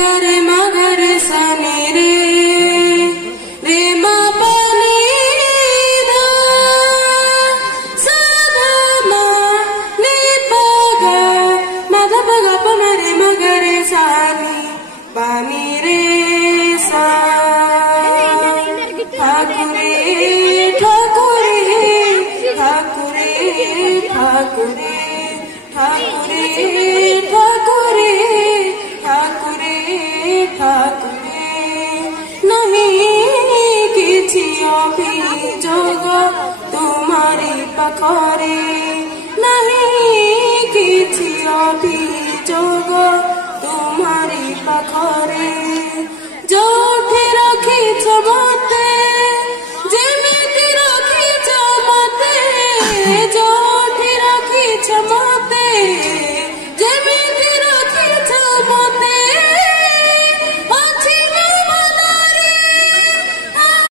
रे मगर सनी रे रे मा पानी दा सदा मा नी पगा मग पगा पम रे मगर सनी पानी रे सा ठाकुरे ठाकुरे ठाकुरे ठाकुरे ठाकुरे ठाकुरे ठाकुरे ठाकुरे नहीं किछि अभियोग तुम्हारी पाखरे नहीं किछि अभियोग तुम्हारी पाखरे।